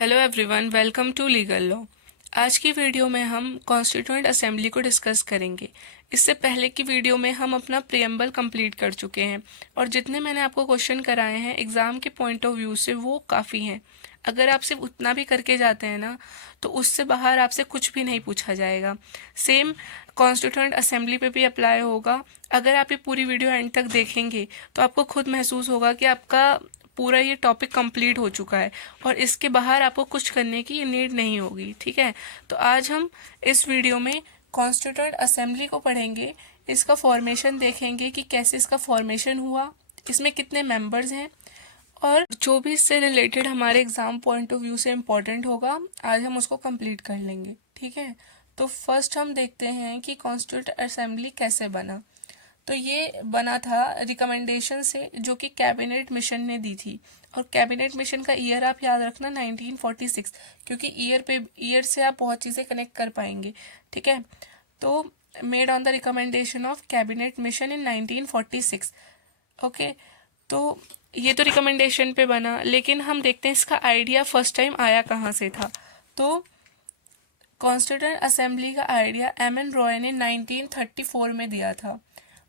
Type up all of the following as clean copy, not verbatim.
Hello everyone, welcome to legal law. आज की video में हम कॉन्स्टिट्यूएंट असेंबली को डिस्कस करेंगे। इससे पहले की वीडियो में हम अपना प्रियम्बल कंप्लीट कर चुके हैं और जितने मैंने आपको क्वेश्चन कराए हैं एग्ज़ाम के पॉइंट ऑफ व्यू से वो काफ़ी हैं। अगर आप सिर्फ उतना भी करके जाते हैं ना तो उससे बाहर आपसे कुछ भी नहीं पूछा जाएगा। सेम कॉन्स्टिट्यूएंट असेंबली पे भी अप्लाई होगा। अगर आप ये पूरी वीडियो एंड तक देखेंगे तो आपको खुद महसूस होगा कि आपका पूरा ये टॉपिक कंप्लीट हो चुका है और इसके बाहर आपको कुछ करने की नीड नहीं होगी। ठीक है, तो आज हम इस वीडियो में कॉन्स्टिट्यूएंट असेंबली को पढ़ेंगे, इसका फॉर्मेशन देखेंगे कि कैसे इसका फॉर्मेशन हुआ, इसमें कितने मेंबर्स हैं और जो भी इससे रिलेटेड हमारे एग्जाम पॉइंट ऑफ व्यू से इम्पोर्टेंट होगा आज हम उसको कंप्लीट कर लेंगे। ठीक है, तो फर्स्ट हम देखते हैं कि कॉन्स्टिट्यूएंट असेंबली कैसे बना। तो ये बना था रिकमेंडेशन से जो कि कैबिनेट मिशन ने दी थी। और कैबिनेट मिशन का ईयर आप याद रखना 1946, क्योंकि ईयर से आप बहुत चीज़ें कनेक्ट कर पाएंगे। ठीक है, तो made on the recommendation of cabinet mission in 1946। Okay, तो ये तो रिकमेंडेशन पे बना, लेकिन हम देखते हैं इसका आइडिया फर्स्ट टाइम आया कहाँ से था। तो कॉन्स्टिट्यूएंट असेंबली का आइडिया एम एन रॉय ने 1934 में दिया था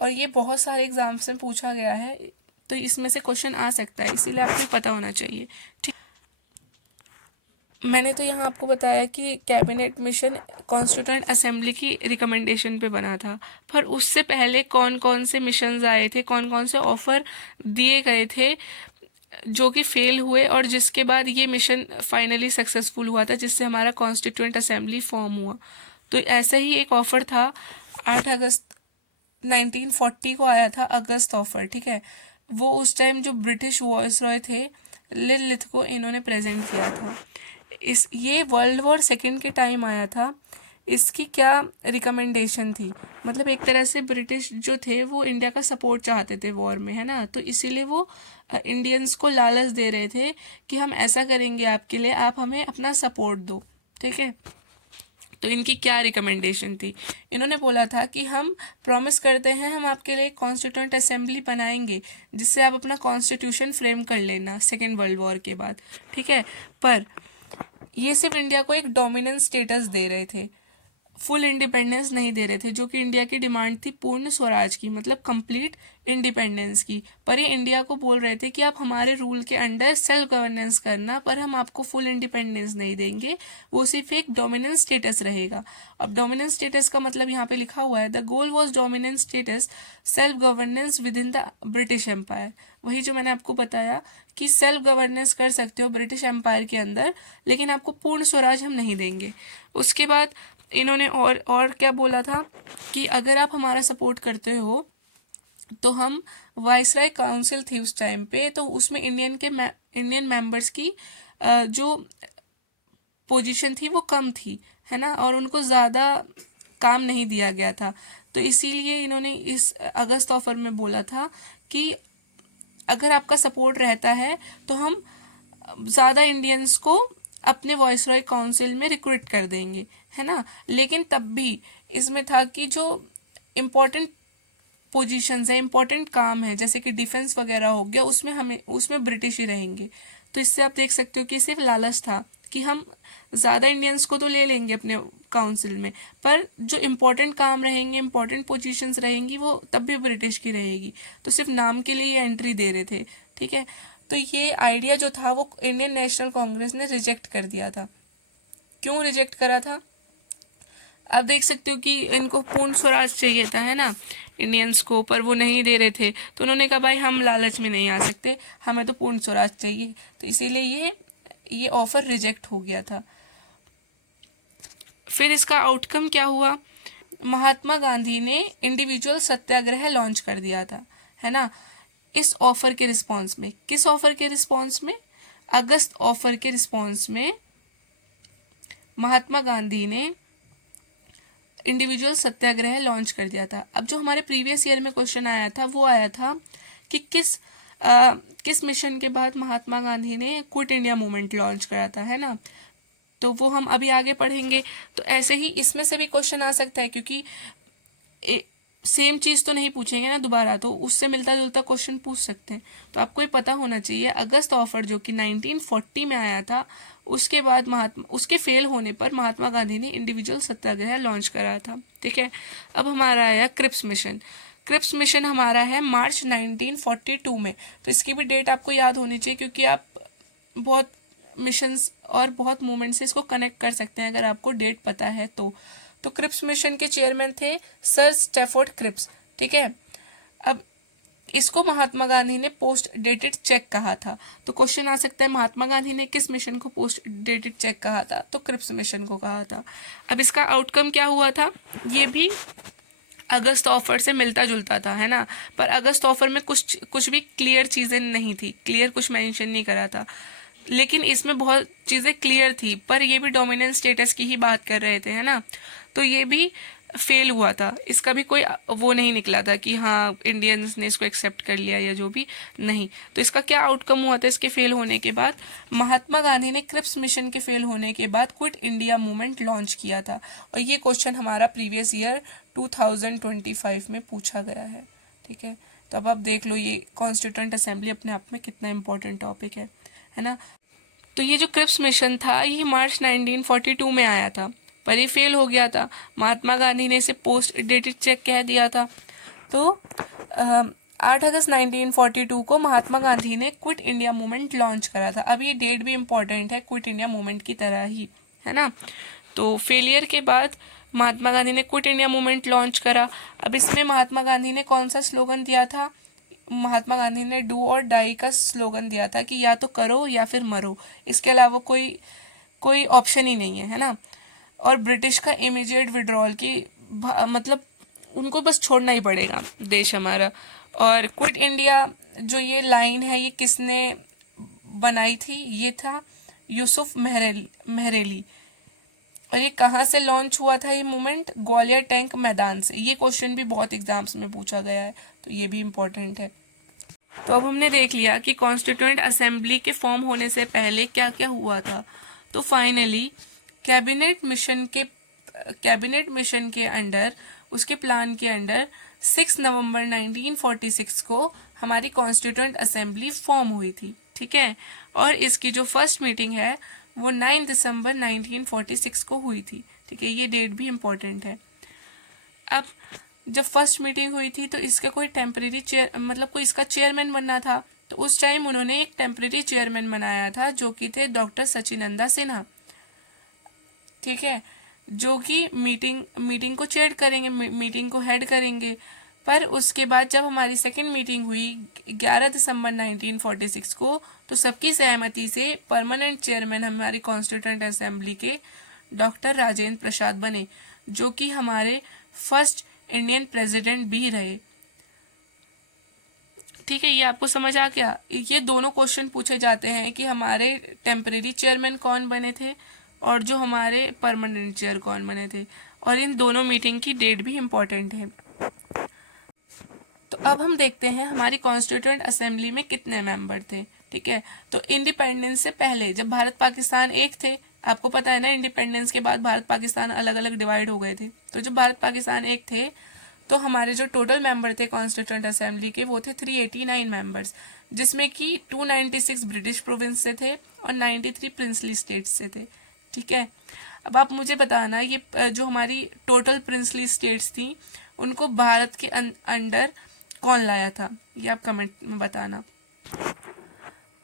और ये बहुत सारे एग्जाम्स में पूछा गया है, तो इसमें से क्वेश्चन आ सकता है, इसीलिए आपको पता होना चाहिए। ठीक, मैंने तो यहाँ आपको बताया कि कैबिनेट मिशन कॉन्स्टिट्यूएंट असेंबली की रिकमेंडेशन पे बना था, पर उससे पहले कौन कौन से मिशंस आए थे, कौन कौन से ऑफर दिए गए थे जो कि फेल हुए और जिसके बाद ये मिशन फाइनली सक्सेसफुल हुआ था, जिससे हमारा कॉन्स्टिट्यूएंट असेंबली फॉर्म हुआ। तो ऐसा ही एक ऑफर था 8 अगस्त 1940 को आया था, अगस्त ऑफर। ठीक है, वो उस टाइम जो ब्रिटिश वॉइसरॉय थे लिलिथ को इन्होंने प्रेजेंट किया था। ये वर्ल्ड वॉर सेकेंड के टाइम आया था। इसकी क्या रिकमेंडेशन थी, मतलब एक तरह से ब्रिटिश जो थे वो इंडिया का सपोर्ट चाहते थे वॉर में, है ना, तो इसीलिए वो इंडियंस को लालच दे रहे थे कि हम ऐसा करेंगे आपके लिए, आप हमें अपना सपोर्ट दो। ठीक है, तो इनकी क्या रिकमेंडेशन थी, इन्होंने बोला था कि हम प्रॉमिस करते हैं हम आपके लिए कॉन्स्टिट्यूएंट असेंबली बनाएंगे जिससे आप अपना कॉन्स्टिट्यूशन फ्रेम कर लेना सेकेंड वर्ल्ड वॉर के बाद। ठीक है, पर ये सिर्फ इंडिया को एक डोमिनेंस स्टेटस दे रहे थे, फुल इंडिपेंडेंस नहीं दे रहे थे, जो कि इंडिया की डिमांड थी पूर्ण स्वराज की, मतलब कंप्लीट इंडिपेंडेंस की। पर ये इंडिया को बोल रहे थे कि आप हमारे रूल के अंडर सेल्फ गवर्नेंस करना, पर हम आपको फुल इंडिपेंडेंस नहीं देंगे, वो सिर्फ एक डोमिनेंस स्टेटस रहेगा। अब डोमिनेंस स्टेटस का मतलब यहाँ पे लिखा हुआ है, the goal was dominion status self governance within the British Empire. वही जो मैंने आपको बताया कि सेल्फ गवर्नेंस कर सकते हो ब्रिटिश एम्पायर के अंदर, लेकिन आपको पूर्ण स्वराज हम नहीं देंगे। उसके बाद इन्होंने और क्या बोला था कि अगर आप हमारा सपोर्ट करते हो तो हम वाइसराय काउंसिल थी उस टाइम पे, तो उसमें इंडियन मेंबर्स की जो पोजीशन थी वो कम थी, है ना, और उनको ज़्यादा काम नहीं दिया गया था। तो इसीलिए इन्होंने इस अगस्त ऑफर में बोला था कि अगर आपका सपोर्ट रहता है तो हम ज़्यादा इंडियंस को अपने वॉइसरॉय काउंसिल में रिक्रूट कर देंगे, है ना। लेकिन तब भी इसमें था कि जो इम्पोर्टेंट पोजीशंस है, इम्पोर्टेंट काम है, जैसे कि डिफेंस वगैरह हो गया, उसमें ब्रिटिश ही रहेंगे। तो इससे आप देख सकते हो कि सिर्फ लालच था कि हम ज़्यादा इंडियंस को तो ले लेंगे अपने काउंसिल में, पर जो इम्पोर्टेंट काम रहेंगे, इम्पोर्टेंट पोजीशंस रहेंगी, वो तब भी ब्रिटिश की रहेगी। तो सिर्फ नाम के लिए एंट्री दे रहे थे। ठीक है, तो ये आइडिया जो था वो इंडियन नेशनल कांग्रेस ने रिजेक्ट कर दिया था। क्यों रिजेक्ट करा था, आप देख सकते हो कि इनको पूर्ण स्वराज चाहिए था, है ना, इंडियंस को, पर वो नहीं दे रहे थे। तो उन्होंने कहा भाई हम लालच में नहीं आ सकते, हमें तो पूर्ण स्वराज चाहिए, तो इसीलिए ये ऑफर रिजेक्ट हो गया था। फिर इसका आउटकम क्या हुआ, महात्मा गांधी ने इंडिविजुअल सत्याग्रह लॉन्च कर दिया था, है ना, इस ऑफर के रिस्पॉन्स में। किस ऑफर के रिस्पॉन्स में, अगस्त ऑफर के रिस्पॉन्स में महात्मा गांधी ने इंडिविजुअल सत्याग्रह लॉन्च कर दिया था। अब जो हमारे प्रीवियस ईयर में क्वेश्चन आया था वो आया था कि किस मिशन के बाद महात्मा गांधी ने क्विट इंडिया मूवमेंट लॉन्च करा था, है ना, तो वो हम अभी आगे पढ़ेंगे। तो ऐसे ही इसमें से भी क्वेश्चन आ सकता है, क्योंकि सेम चीज़ तो नहीं पूछेंगे ना दोबारा, तो उससे मिलता जुलता क्वेश्चन पूछ सकते हैं। तो आपको ये पता होना चाहिए, अगस्त ऑफर जो कि 1940 में आया था उसके बाद उसके फेल होने पर महात्मा गांधी ने इंडिविजुअल सत्याग्रह लॉन्च करा था। ठीक है, अब हमारा आया क्रिप्स मिशन। क्रिप्स मिशन हमारा है मार्च 1942 में। तो इसकी भी डेट आपको याद होनी चाहिए, क्योंकि आप बहुत मिशंस और बहुत मूवमेंट से इसको कनेक्ट कर सकते हैं अगर आपको डेट पता है तो क्रिप्स मिशन के चेयरमैन थे सर स्टैफोर्ड क्रिप्स। ठीक है, अब इसको महात्मा गांधी ने पोस्ट डेटेड चेक कहा था। तो क्वेश्चन आ सकता है महात्मा गांधी ने किस मिशन को पोस्ट डेटेड चेक कहा था, तो क्रिप्स मिशन को कहा था। अब इसका आउटकम क्या हुआ था, ये भी अगस्त ऑफर से मिलता जुलता था, है ना, पर अगस्त ऑफर में कुछ भी क्लियर चीज़ें नहीं थी, क्लियर कुछ मेंशन नहीं करा था, लेकिन इसमें बहुत चीज़ें क्लियर थी, पर ये भी डोमिनेंस स्टेटस की ही बात कर रहे थे, है ना। तो ये भी फेल हुआ था, इसका भी कोई वो नहीं निकला था कि हाँ इंडियंस ने इसको एक्सेप्ट कर लिया या जो भी, नहीं। तो इसका क्या आउटकम हुआ था इसके फेल होने के बाद, महात्मा गांधी ने क्रिप्स मिशन के फेल होने के बाद क्विट इंडिया मूवमेंट लॉन्च किया था। और ये क्वेश्चन हमारा प्रीवियस ईयर 2025 में पूछा गया है। ठीक है, तो अब आप देख लो ये कॉन्स्टिट्यूएंट असेंबली अपने आप में कितना इंपॉर्टेंट टॉपिक है ना। तो ये जो क्रिप्स मिशन था ये मार्च 1942 में आया था, पर ये फेल हो गया था। महात्मा गांधी ने इसे पोस्ट डेटेड चेक कह दिया था। तो 8 अगस्त 1942 को महात्मा गांधी ने क्विट इंडिया मूवमेंट लॉन्च करा था। अब ये डेट भी इम्पोर्टेंट है क्विट इंडिया मूवमेंट की तरह ही, है ना। तो फेलियर के बाद महात्मा गांधी ने क्विट इंडिया मूवमेंट लॉन्च करा। अब इसमें महात्मा गांधी ने कौन सा स्लोगन दिया था, महात्मा गांधी ने डू और डाई का स्लोगन दिया था कि या तो करो या फिर मरो, इसके अलावा कोई ऑप्शन ही नहीं है ना। और ब्रिटिश का इमीडिएट विड्रॉल की मतलब उनको बस छोड़ना ही पड़ेगा देश हमारा। और क्विट इंडिया जो ये लाइन है ये किसने बनाई थी, ये था यूसुफ मेहरेली। और ये कहाँ से लॉन्च हुआ था ये मूवमेंट, ग्वालियर टैंक मैदान से। ये क्वेश्चन भी बहुत एग्जाम्स में पूछा गया है, तो ये भी इम्पोर्टेंट है। तो अब हमने देख लिया कि कॉन्स्टिट्यूएंट असेंबली के फॉर्म होने से पहले क्या क्या हुआ था। तो फाइनली कैबिनेट मिशन के अंडर, उसके प्लान के अंडर 6 नवंबर 1946 को हमारी कॉन्स्टिट्यूएंट असेंबली फॉर्म हुई थी। ठीक है, और इसकी जो फर्स्ट मीटिंग है वो 9 दिसंबर 1946 को हुई थी। ठीक है, ये डेट भी इम्पोर्टेंट है। अब जब फर्स्ट मीटिंग हुई थी तो इसका कोई टेम्परेरी मतलब कोई इसका चेयरमैन बनना था। तो उस टाइम उन्होंने एक टेम्परेरी चेयरमैन बनाया था जो कि थे डॉक्टर सचिनंदा सिन्हा। ठीक है, जो कि मीटिंग को चेयर करेंगे, मीटिंग को हेड करेंगे। पर उसके बाद जब हमारी सेकंड मीटिंग हुई 11 दिसंबर 1946 को, तो सबकी सहमति से परमानेंट चेयरमैन हमारी कॉन्स्टिट्यूएंट असेंबली के डॉक्टर राजेंद्र प्रसाद बने, जो कि हमारे फर्स्ट इंडियन प्रेसिडेंट भी रहे। ठीक है, ये आपको समझ आ गया। ये दोनों क्वेश्चन पूछे जाते हैं कि हमारे टेम्परेरी चेयरमैन कौन बने थे और जो हमारे परमानेंट चेयर कौन बने थे, और इन दोनों मीटिंग की डेट भी इम्पोर्टेंट है। तो अब हम देखते हैं हमारी कॉन्स्टिट्यूएंट असेंबली में कितने मेंबर थे। ठीक है, तो इंडिपेंडेंस से पहले जब भारत पाकिस्तान एक थे, आपको पता है ना इंडिपेंडेंस के बाद भारत पाकिस्तान अलग अलग डिवाइड हो गए थे। तो जब भारत पाकिस्तान एक थे तो हमारे जो टोटल मेंबर थे कॉन्स्टिट्यूएंट असेंबली के वो थे 389 मेंबर्स, जिसमें कि 296 ब्रिटिश प्रोविंस से थे और 93 प्रिंसली स्टेट्स से थे। ठीक है, अब आप मुझे बताना ये जो हमारी टोटल प्रिंसली स्टेट्स थी उनको भारत के अंडर कौन लाया था, ये आप कमेंट में बताना।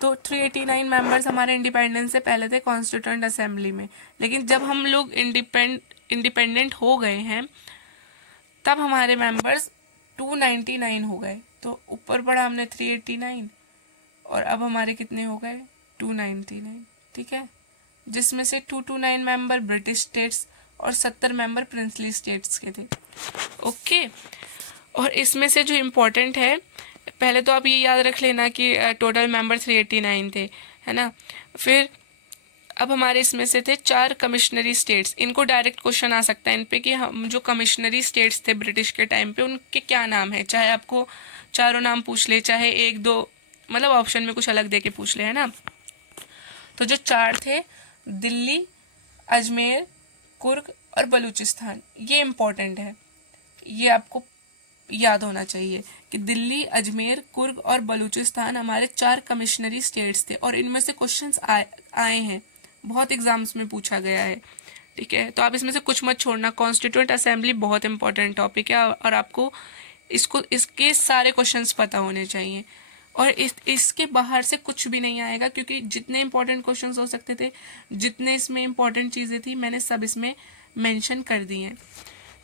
तो 389 मेंबर्स हमारे इंडिपेंडेंस से पहले थे कॉन्स्टिट्यूएंट असेंबली में, लेकिन जब हम लोग इंडिपेंडेंट हो गए हैं तब हमारे मेंबर्स 299 हो गए। तो ऊपर पढ़ा हमने 389 और अब हमारे कितने हो गए 299। ठीक है, जिसमें से 229 मेंबर ब्रिटिश स्टेट्स और 70 मेंबर प्रिंसली स्टेट्स के थे। ओके, और इसमें से जो इम्पोर्टेंट है, पहले तो आप ये याद रख लेना कि टोटल मेंबर 389 थे, है ना। फिर अब हमारे इसमें से थे 4 कमिश्नरी स्टेट्स। इनको डायरेक्ट क्वेश्चन आ सकता है इन पे कि हम जो कमिश्नरी स्टेट्स थे ब्रिटिश के टाइम पे उनके क्या नाम है, चाहे आपको चारों नाम पूछ ले, चाहे 1-2 मतलब ऑप्शन में कुछ अलग दे के पूछ ले, है ना। तो जो 4 थे दिल्ली, अजमेर, कुर्ग और बलूचिस्तान, ये इम्पोर्टेंट है, ये आपको याद होना चाहिए कि दिल्ली, अजमेर, कुर्ग और बलूचिस्तान हमारे 4 कमिश्नरी स्टेट्स थे और इनमें से क्वेश्चंस आए हैं। बहुत एग्जाम्स में पूछा गया है, ठीक है। तो आप इसमें से कुछ मत छोड़ना। कॉन्स्टिट्यूएंट असेंबली बहुत इंपॉर्टेंट टॉपिक है और आपको इसके सारे क्वेश्चंस पता होने चाहिए, और इसके बाहर से कुछ भी नहीं आएगा, क्योंकि जितने इंपॉर्टेंट क्वेश्चंस हो सकते थे, जितने इसमें इंपॉर्टेंट चीज़ें थी, मैंने सब इसमें मेंशन कर दी हैं,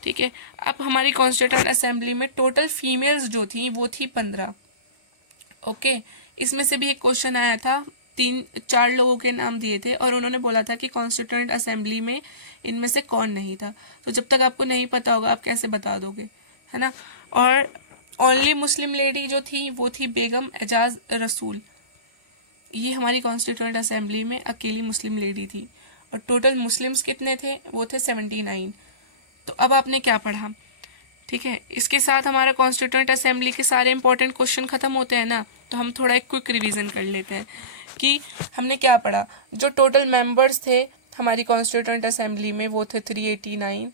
ठीक है। अब हमारी कॉन्स्टिट्यूएंट असेंबली में टोटल फीमेल्स जो थी वो थी 15, ओके। इसमें से भी एक क्वेश्चन आया था, 3-4 लोगों के नाम दिए थे और उन्होंने बोला था कि कॉन्स्टिट्यूएंट असेंबली में इनमें से कौन नहीं था। तो जब तक आपको नहीं पता होगा आप कैसे बता दोगे, है ना। और ओनली मुस्लिम लेडी जो थी वो थी बेगम एजाज रसूल, ये हमारी कॉन्स्टिट्यूएंट असेंबली में अकेली मुस्लिम लेडी थी। और टोटल मुस्लिम्स कितने थे, वो थे 79। तो अब आपने क्या पढ़ा, ठीक है। इसके साथ हमारा कॉन्स्टिट्यूएंट असेंबली के सारे इंपॉर्टेंट क्वेश्चन खत्म होते हैं ना। तो हम थोड़ा एक क्विक रिवीजन कर लेते हैं कि हमने क्या पढ़ा। जो टोटल मेंबर्स थे हमारी कॉन्स्टिट्यूएंट असेंबली में वो थे 389,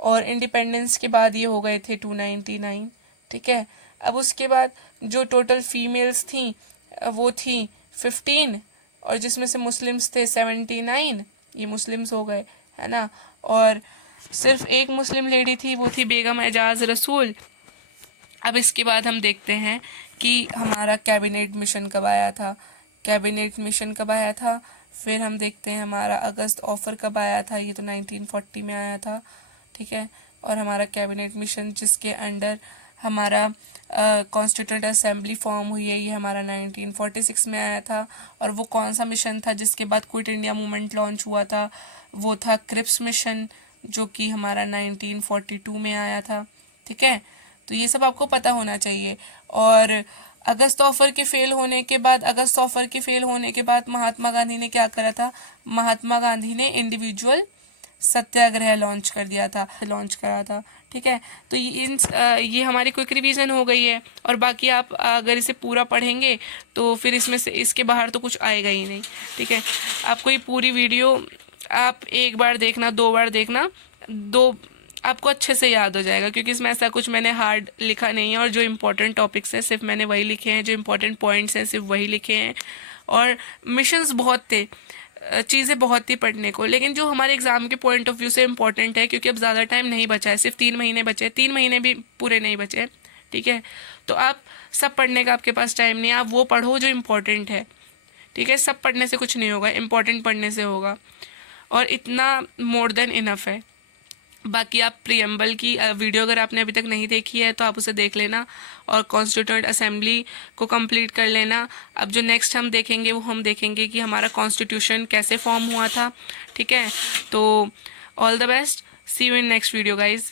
और इंडिपेंडेंस के बाद ये हो गए थे 299, ठीक है। अब उसके बाद जो टोटल फीमेल्स थी वो थी 15, और जिसमें से मुस्लिम्स थे 79, ये मुस्लिम्स हो गए, है ना। और सिर्फ एक मुस्लिम लेडी थी, वो थी बेगम एजाज रसूल। अब इसके बाद हम देखते हैं कि हमारा कैबिनेट मिशन कब आया था। कैबिनेट मिशन कब आया था, फिर हम देखते हैं हमारा अगस्त ऑफर कब आया था, ये तो 1940 में आया था, ठीक है। और हमारा कैबिनेट मिशन जिसके अंडर हमारा कॉन्स्टिट्यूएंट असेंबली फॉर्म हुई है, ये हमारा 1946 में आया था। और वो कौन सा मिशन था जिसके बाद क्विट इंडिया मूवमेंट लॉन्च हुआ था, वो था क्रिप्स मिशन, जो कि हमारा 1942 में आया था, ठीक है। तो ये सब आपको पता होना चाहिए। और अगस्त ऑफर के फेल होने के बाद महात्मा गांधी ने क्या करा था, महात्मा गांधी ने इंडिविजुअल सत्याग्रह लॉन्च करा था, ठीक है। तो ये हमारी क्विक रिवीजन हो गई है। और बाकी आप अगर इसे पूरा पढ़ेंगे तो फिर इसमें से इसके बाहर तो कुछ आएगा ही नहीं, ठीक है। आपको ये पूरी वीडियो आप एक बार देखना, 2 बार देखना, आपको अच्छे से याद हो जाएगा, क्योंकि इसमें ऐसा कुछ मैंने हार्ड लिखा नहीं है। और जो इम्पोर्टेंट टॉपिक्स हैं सिर्फ मैंने वही लिखे हैं, जो इम्पोर्टेंट पॉइंट्स हैं सिर्फ वही लिखे हैं। और मिशंस बहुत थे, चीज़ें बहुत थी पढ़ने को, लेकिन जो हमारे एग्ज़ाम के पॉइंट ऑफ व्यू से इम्पोर्टेंट है, क्योंकि अब ज़्यादा टाइम नहीं बचा है, सिर्फ 3 महीने बचे हैं, 3 महीने भी पूरे नहीं बचे हैं, ठीक है। तो आप सब पढ़ने का आपके पास टाइम नहीं है, आप वो पढ़ो जो इम्पोर्टेंट है, ठीक है। सब पढ़ने से कुछ नहीं होगा, इम्पोर्टेंट पढ़ने से होगा, और इतना मोर देन इनफ है। बाकी आप प्रियम्बल की वीडियो अगर आपने अभी तक नहीं देखी है तो आप उसे देख लेना, और कॉन्स्टिट्यूएंट असेंबली को कंप्लीट कर लेना। अब जो नेक्स्ट हम देखेंगे वो हम देखेंगे कि हमारा कॉन्स्टिट्यूशन कैसे फॉर्म हुआ था, ठीक है। तो all the best, see you in next video guys.